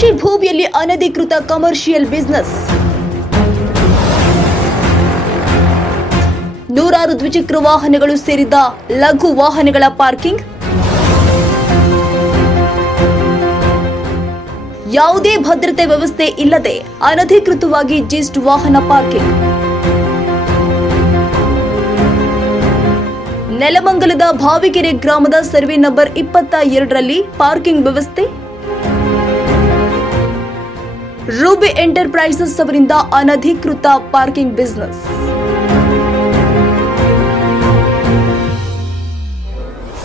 ಕೃಷಿ ಭೂಮಿಯಲ್ಲಿ ಅನಧಿಕೃತ ಕಮರ್ಷಿಯಲ್ ಬಿಸ್ನೆಸ್ ನೂರಾರು ದ್ವಿಚಕ್ರ ವಾಹನಗಳು ಸೇರಿದ ಲಘು ವಾಹನಗಳ ಪಾರ್ಕಿಂಗ್. ಯಾವುದೇ ಭದ್ರತೆ ವ್ಯವಸ್ಥೆ ಇಲ್ಲದೆ ಅನಧಿಕೃತವಾಗಿ ಜಿಸ್ಟ್ ವಾಹನ ಪಾರ್ಕಿಂಗ್. ನೆಲಮಂಗಲದ ಭಾವಿಗೆರೆ ಗ್ರಾಮದ ಸರ್ವೆ ನಂಬರ್ ಇಪ್ಪತ್ತ ಎರಡರಲ್ಲಿ ಪಾರ್ಕಿಂಗ್ ವ್ಯವಸ್ಥೆ. ರೂಬಿ ಎಂಟರ್ಪ್ರೈಸಸ್ ಅವರಿಂದ ಅನಧಿಕೃತ ಪಾರ್ಕಿಂಗ್ ಬಿಸಿನೆಸ್.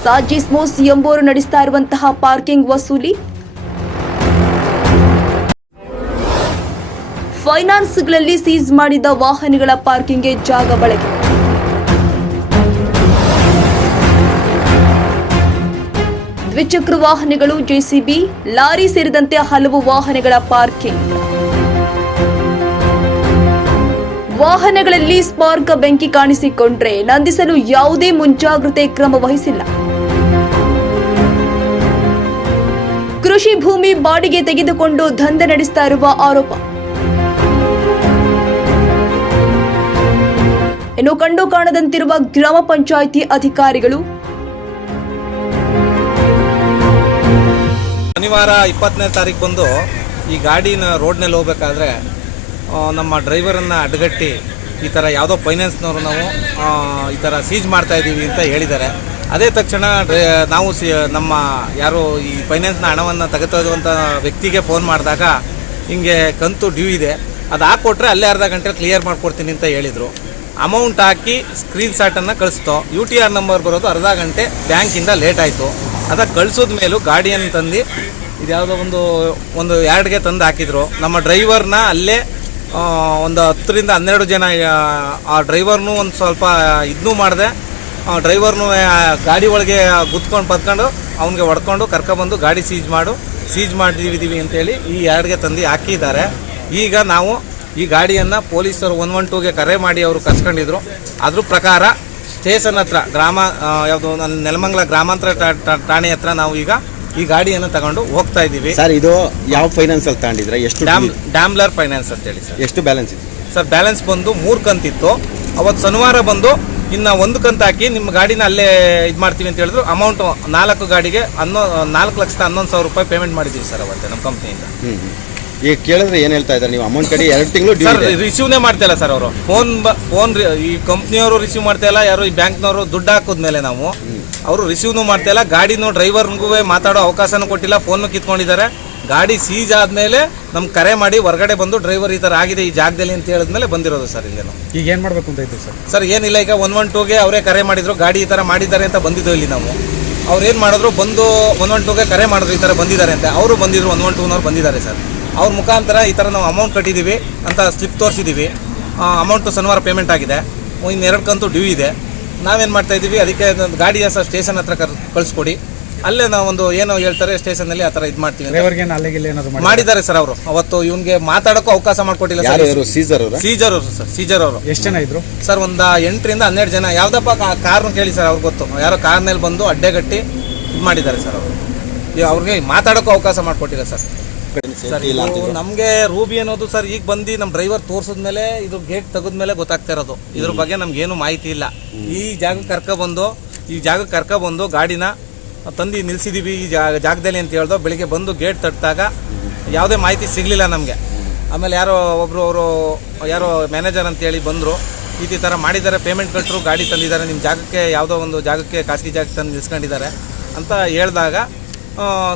ಸಾಜಿಸ್ಮೋಸ್ ಎಂಬುವರು ನಡೆಸ್ತಾ ಇರುವಂತಹ ಪಾರ್ಕಿಂಗ್ ವಸೂಲಿ. ಫೈನಾನ್ಸ್ಗಳಲ್ಲಿ ಸೀಸ್ ಮಾಡಿದ ವಾಹನಗಳ ಪಾರ್ಕಿಂಗ್ಗೆ ಜಾಗ ಬಳಕೆ. ದ್ವಿಚಕ್ರ ವಾಹನಗಳು, ಜೆಸಿಬಿ, ಲಾರಿ ಸೇರಿದಂತೆ ಹಲವು ವಾಹನಗಳ ಪಾರ್ಕಿಂಗ್. ವಾಹನಗಳಲ್ಲಿ ಸ್ಪಾರ್ಕ್ ಬೆಂಕಿ ಕಾಣಿಸಿಕೊಂಡ್ರೆ ನಂದಿಸಲು ಯಾವುದೇ ಮುಂಜಾಗ್ರತೆ ಕ್ರಮ ವಹಿಸಿಲ್ಲ. ಕೃಷಿ ಭೂಮಿ ಬಾಡಿಗೆ ತೆಗೆದುಕೊಂಡು ದಂಧೆ ನಡೆಸ್ತಾ ಇರುವ ಆರೋಪ. ಇನ್ನು ಕಂಡು ಕಾಣದಂತಿರುವ ಗ್ರಾಮ ಪಂಚಾಯಿತಿ ಅಧಿಕಾರಿಗಳು ಶನಿವಾರ ಇಪ್ಪತ್ತನೇ ತಾರೀಕು ಬಂದು ಈ ಗಾಡಿನ ರೋಡ್ನಲ್ಲಿ ಹೋಗ್ಬೇಕಾದ್ರೆ ನಮ್ಮ ಡ್ರೈವರನ್ನು ಅಡ್ಗಟ್ಟಿ ಈ ಥರ ಯಾವುದೋ ಫೈನಾನ್ಸ್ನವರು ನಾವು ಈ ಥರ ಸೀಜ್ ಮಾಡ್ತಾ ಇದ್ದೀವಿ ಅಂತ ಹೇಳಿದ್ದಾರೆ. ಅದೇ ತಕ್ಷಣ ನಾವು ಸಿ, ನಮ್ಮ ಯಾರು ಈ ಫೈನಾನ್ಸ್ನ ಹಣವನ್ನು ತೆಗೆತಂಥ ವ್ಯಕ್ತಿಗೆ ಫೋನ್ ಮಾಡಿದಾಗ ಹಿಂಗೆ ಕಂತು ಡ್ಯೂ ಇದೆ. ಅದು ಹಾಕ್ಕೊಟ್ರೆ ಅಲ್ಲೇ ಅರ್ಧ ಗಂಟೆ ಕ್ಲಿಯರ್ ಮಾಡಿಕೊಡ್ತೀನಿ ಅಂತ ಹೇಳಿದರು. ಅಮೌಂಟ್ ಹಾಕಿ ಸ್ಕ್ರೀನ್ ಶಾಟನ್ನು ಕಳಿಸ್ತೋ. ಯು ಟಿ ಆರ್ ನಂಬರ್ ಬರೋದು ಅರ್ಧ ಗಂಟೆ ಬ್ಯಾಂಕಿಂದ ಲೇಟ್ ಆಯಿತು. ಅದಕ್ಕೆ ಕಳಿಸೋದ ಮೇಲೂ ಗಾಡಿಯನ್ನು ತಂದು ಇದ್ಯಾವುದೋ ಒಂದು ಒಂದು ಯಾರ್ಡ್ಗೆ ತಂದು ಹಾಕಿದ್ರು. ನಮ್ಮ ಡ್ರೈವರ್ನ ಅಲ್ಲೇ ಒಂದು ಹತ್ತರಿಂದ ಹನ್ನೆರಡು ಜನ ಆ, ಡ್ರೈವರ್ನೂ ಡ್ರೈವರ್ನು ಒಂದು ಸ್ವಲ್ಪ ಇದನ್ನೂ ಮಾಡಿದೆ. ಡ್ರೈವರ್ನು ಗಾಡಿ ಒಳಗೆ ಗುತ್ಕೊಂಡು ಪತ್ಕೊಂಡು ಅವನಿಗೆ ಹೊಡ್ಕೊಂಡು ಕರ್ಕೊಂಬಂದು ಗಾಡಿ ಸೀಜ್ ಮಾಡು ಸೀಜ್ ಮಾಡಿದ್ದೀವಿ ಅಂತೇಳಿ ಈ ಯಾರ್ಡ್ಗೆ ತಂದು ಹಾಕಿದ್ದಾರೆ. ಈಗ ನಾವು ಈ ಗಾಡಿಯನ್ನು ಪೊಲೀಸರು ಒನ್ ಒನ್ ಟೂಗೆ ಕರೆ ಮಾಡಿ ಅವರು ಕರ್ಸ್ಕೊಂಡಿದ್ರು. ಅದ್ರ ಪ್ರಕಾರ ಸ್ಟೇಷನ್ ಹತ್ರ ಗ್ರಾಮ ಯಾವುದು ನನ್ನ ನೆಲಮಂಗಲ ಗ್ರಾಮಾಂತರ ಠಾಣೆ ಹತ್ರ ನಾವು ಈಗ ಈ ಗಾಡಿಯನ್ನು ತಗೊಂಡು ಹೋಗ್ತಾ ಇದ್ದೀವಿ. ಸರ್ ಇದು ಯಾವ ಫೈನಾನ್ಸ್ ಅಲ್ಲಿ ತಗೊಂಡಿದ್ರೆ ಎಷ್ಟು ಡ್ಯಾಮ್ ಡ್ಯಾಮ್ಲರ್ ಫೈನಾನ್ಸ್ ಅಂತ ಹೇಳಿ ಸರ್. ಎಷ್ಟು ಬ್ಯಾಲೆನ್ಸ್ ಇದೆ? ಸರ್ ಬ್ಯಾಲೆನ್ಸ್ ಬಂದು ಮೂರು ಕಂತಿತ್ತು. ಅವತ್ತು ಶನಿವಾರ ಬಂದು ಇನ್ನು ಒಂದು ಕಂತು ಹಾಕಿ ನಿಮ್ಮ ಗಾಡಿನ ಅಲ್ಲೇ ಇದು ಮಾಡ್ತೀವಿ ಅಂತ ಹೇಳಿದ್ರು. ಅಮೌಂಟ್ ನಾಲ್ಕು ಗಾಡಿಗೆ ಹನ್ನೊ ನಾಲ್ಕು ಲಕ್ಷದ ಹನ್ನೊಂದು ಸಾವಿರ ರೂಪಾಯಿ ಪೇಮೆಂಟ್ ಮಾಡಿದ್ದೀವಿ ಸರ್ ಅವತ್ತೆ ನಮ್ಮ ಕಂಪ್ನಿಯಿಂದ. ಈಗ ಕೇಳಿದ್ರೆ ಏನ್ ಹೇಳ್ತಾ ಇದ್ದಾರೆ? ನೀವು ಅಮೌಂಟ್ ಕಡೆ ಎರಡು ತಿಂಗಳು ಡ್ಯೂ ಸರ್ ಇದೆ. ರಿಸೀವ್ನೇ ಮಾಡ್ತಾ ಇಲ್ಲ ಸರ್ ಅವರು. ಫೋನ್ ಫೋನ್ ಈ ಕಂಪ್ನಿಯವರು ರಿಸೀವ್ ಮಾಡ್ತಾ ಇಲ್ಲ ಯಾರು ಈ ಬ್ಯಾಂಕ್ನವರು ದುಡ್ಡು ಹಾಕಿದ್ಮೇಲೆ ನಾವು. ಅವರು ರಿಸೀವ್ನು ಮಾಡ್ತಾ ಇಲ್ಲ ಗಾಡಿನೂ ಡ್ರೈವರ್ಗೂ ಮಾತಾಡೋ ಅವಕಾಶನೂ ಕೊಟ್ಟಿಲ್ಲ ಫೋನ್ ಕಿತ್ಕೊಂಡಿದ್ದಾರೆ. ಗಾಡಿ ಸೀಜ್ ಆದ್ಮೇಲೆ ನಮ್ಗೆ ಕರೆ ಮಾಡಿ ಹೊರಗಡೆ ಬಂದು ಡ್ರೈವರ್ ಈ ಥರ ಆಗಿದೆ ಈ ಜಾಗದಲ್ಲಿ ಅಂತ ಹೇಳಿದ್ಮೇಲೆ ಬಂದಿರೋದು ಸರ್ ಇಲ್ಲೇನು. ಈಗ ಏನು ಮಾಡಬೇಕು ಅಂತ ಇದ್ದೀವಿ ಸರ್ ಸರ್ ಏನಿಲ್ಲ ಈಗ ಒನ್ ಒನ್ ಟೂಗೆ ಅವರೇ ಕರೆ ಮಾಡಿದ್ರು ಗಾಡಿ ಈ ಥರ ಮಾಡಿದ್ದಾರೆ ಅಂತ ಬಂದಿದ್ದು ಇಲ್ಲಿ ನಾವು. ಅವ್ರು ಏನು ಮಾಡಿದ್ರು ಬಂದು ಒನ್ ಒನ್ ಟೂಗೆ ಕರೆ ಮಾಡಿದ್ರು ಈ ಥರ ಬಂದಿದ್ದಾರೆ ಅಂತ. ಅವರು ಬಂದಿದ್ರು ಒನ್ ಒನ್ ಟೂನವ್ರು ಬಂದಿದ್ದಾರೆ ಸರ್ ಅವ್ರ ಮುಖಾಂತರ ಈ ಥರ ನಾವು ಅಮೌಂಟ್ ಕಟ್ಟಿದ್ದೀವಿ ಅಂತ ಸ್ಲಿಪ್ ತೋರಿಸಿದ್ದೀವಿ. ಅಮೌಂಟು ಶನಿವಾರ ಪೇಮೆಂಟ್ ಆಗಿದೆ. ಇನ್ನು ಎರಡು ಕಂತು ಡ್ಯೂ ಇದೆ. ನಾವೇನು ಮಾಡ್ತಾ ಇದ್ದೀವಿ? ಅದಕ್ಕೆ ಒಂದು ಗಾಡಿಯ ಸರ್ ಸ್ಟೇಷನ್ ಹತ್ರ ಕರ್ ಕಳಿಸ್ಕೊಡಿ. ಅಲ್ಲೇ ನಾವೊಂದು ಒಂದು ಏನೋ ಹೇಳ್ತಾರೆ ಸ್ಟೇಷನಲ್ಲಿ ಆ ಥರ ಇದು ಮಾಡ್ತೀವಿ ಮಾಡಿದ್ದಾರೆ ಸರ್ ಅವರು. ಅವತ್ತು ಇವನಿಗೆ ಮಾತಾಡೋಕ್ಕೂ ಅವಕಾಶ ಮಾಡಿಕೊಟ್ಟಿಲ್ಲ ಯಾರು ಸರ್. ಸೀಜರ್ ಸೀಜರ್ ಅವರು? ಸರ್. ಸೀಜರ್ ಅವರು. ಎಷ್ಟು ಜನ ಇದ್ರು? ಸರ್ ಒಂದು ಎಂಟರಿಂದ ಹನ್ನೆರಡು ಜನ. ಯಾವುದಪ್ಪ ಕಾರ್ನ ಕೇಳಿ ಸರ್ ಅವ್ರಿಗೆ ಗೊತ್ತು. ಯಾರೋ ಕಾರ್ನಲ್ಲಿ ಬಂದು ಅಡ್ಡೆಗಟ್ಟಿ ಇದು ಮಾಡಿದ್ದಾರೆ ಸರ್ ಅವರು. ಅವ್ರಿಗೆ ಮಾತಾಡೋಕ್ಕೂ ಅವಕಾಶ ಮಾಡಿಕೊಟ್ಟಿಲ್ಲ ಸರ್. ನಮಗೆ ರೂಬಿ ಅನ್ನೋದು ಸರ್ ಈಗ ಬಂದು ನಮ್ಮ ಡ್ರೈವರ್ ತೋರಿಸಿದ್ಮೇಲೆ ಇದು ಗೇಟ್ ತೆಗೆದ್ಮೇಲೆ ಗೊತ್ತಾಗ್ತಾ ಇರೋದು. ಇದ್ರ ಬಗ್ಗೆ ನಮ್ಗೇನು ಮಾಹಿತಿ ಇಲ್ಲ. ಈ ಜಾಗಕ್ಕೆ ಕರ್ಕೊಬಂದು ಈ ಜಾಗಕ್ಕೆ ಕರ್ಕೊಬಂದು ಗಾಡಿನ ತಂದು ನಿಲ್ಸಿದೀವಿ. ಈ ಜಾಗದಲ್ಲಿ ಅಂತ ಹೇಳ್ದೋ ಬೆಳಿಗ್ಗೆ ಬಂದು ಗೇಟ್ ತಟ್ಟಿದಾಗ ಯಾವುದೇ ಮಾಹಿತಿ ಸಿಗಲಿಲ್ಲ ನಮಗೆ. ಆಮೇಲೆ ಯಾರೋ ಒಬ್ಬರು ಅವರು ಯಾರೋ ಮ್ಯಾನೇಜರ್ ಅಂತೇಳಿ ಬಂದರು. ಈ ಥರ ಮಾಡಿದ್ದಾರೆ ಪೇಮೆಂಟ್ ಕಟ್ಟರು ಗಾಡಿ ತಂದಿದ್ದಾರೆ. ನಿಮ್ಮ ಜಾಗಕ್ಕೆ ಯಾವುದೋ ಒಂದು ಜಾಗಕ್ಕೆ ಖಾಸಗಿ ಜಾಗಕ್ಕೆ ತಂದು ನಿಲ್ಸ್ಕೊಂಡಿದ್ದಾರೆ ಅಂತ ಹೇಳಿದಾಗ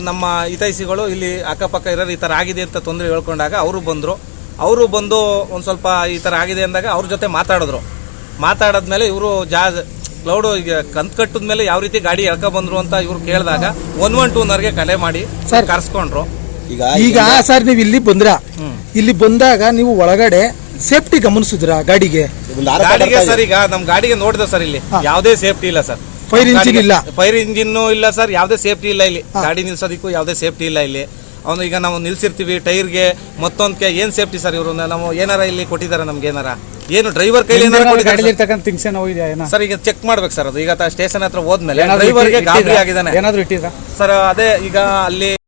ನಮ್ಮ ಹಿತೈಸಿಗಳು ಇಲ್ಲಿ ಅಕ್ಕಪಕ್ಕ ಇರೋರು ಈ ಥರ ಆಗಿದೆ ಅಂತ ತೊಂದರೆ ಹೇಳ್ಕೊಂಡಾಗ ಅವರು ಬಂದರು. ಅವರು ಬಂದು ಒಂದು ಸ್ವಲ್ಪ ಈ ಥರ ಆಗಿದೆ ಅಂದಾಗ ಅವ್ರ ಜೊತೆ ಮಾತಾಡಿದ್ರು. ಮಾತಾಡಿದ್ಮೇಲೆ ಇವರು ಜಾ ಕ್ಲೌಡು ಈಗ ಕಂತು ಕಟ್ಟಿದ್ಮೇಲೆ ಯಾವ ರೀತಿ ಗಾಡಿ ಎಳ್ಕ ಬಂದ್ರು ಅಂತ ಇವ್ರು ಕೇಳಿದಾಗ ಒನ್ ಒನ್ ಟೂನರ್ಗೆ ಕಲೆ ಮಾಡಿ ಕರ್ಸ್ಕೊಂಡ್ರು. ಈಗ ಈಗ ಸರ್ ನೀವು ಇಲ್ಲಿ ಬಂದ್ರ? ಇಲ್ಲಿ ಬಂದಾಗ ನೀವು ಒಳಗಡೆ ಸೇಫ್ಟಿ ಗಮನಿಸಿದ್ರ ಗಾಡಿಗೆ? ಗಾಡಿಗೆ ಸರ್ ಈಗ ನಮ್ಮ ಗಾಡಿಗೆ ನೋಡಿದೆ ಸರ್ ಇಲ್ಲಿ. ಯಾವುದೇ ಸೇಫ್ಟಿ ಇಲ್ಲ ಸರ್. Fire ಇಂಜಿನ್ ಇಲ್ಲ. ಫೈರ್ ಇಂಜಿನ್ ಇಲ್ಲ ಸರ್ ಯಾವುದೇ ಸೇಫ್ಟಿ ಇಲ್ಲ ಇಲ್ಲಿ. ಗಾಡಿ ನಿಲ್ಸೋದಕ್ಕೂ ಯಾವುದೇ ಸೇಫ್ಟಿ ಇಲ್ಲ ಇಲ್ಲಿ. ಅವನು ಈಗ ನಾವು ನಿಲ್ಸಿರ್ತೀವಿ ಟೈರ್ಗೆ ಮತ್ತೊಂದಕ್ಕೆ ಏನ್ ಸೇಫ್ಟಿ ಸರ್ ಇವರು? ನಾವು ಏನಾರ ಇಲ್ಲಿ ಕೊಟ್ಟಿದ್ದಾರೆ ನಮ್ಗೆ ಏನಾರ? ಏನು ಡ್ರೈವರ್ ಕೈಲಿ ಸರ್? ಈಗ ಚೆಕ್ ಮಾಡ್ಬೇಕು ಸರ್ ಅದು. ಈಗ ಸ್ಟೇಷನ್ ಹತ್ರ ಹೋದ್ಮೇಲೆ ಡ್ರೈವರ್ಗೆ? ಗಾಬರಿ ಆಗಿದ್ದಾನೆ ಏನಾದ್ರು ಇಟ್ಟಿದ್ರಾ? ಸರ್ ಅದೇ ಈಗ ಅಲ್ಲಿ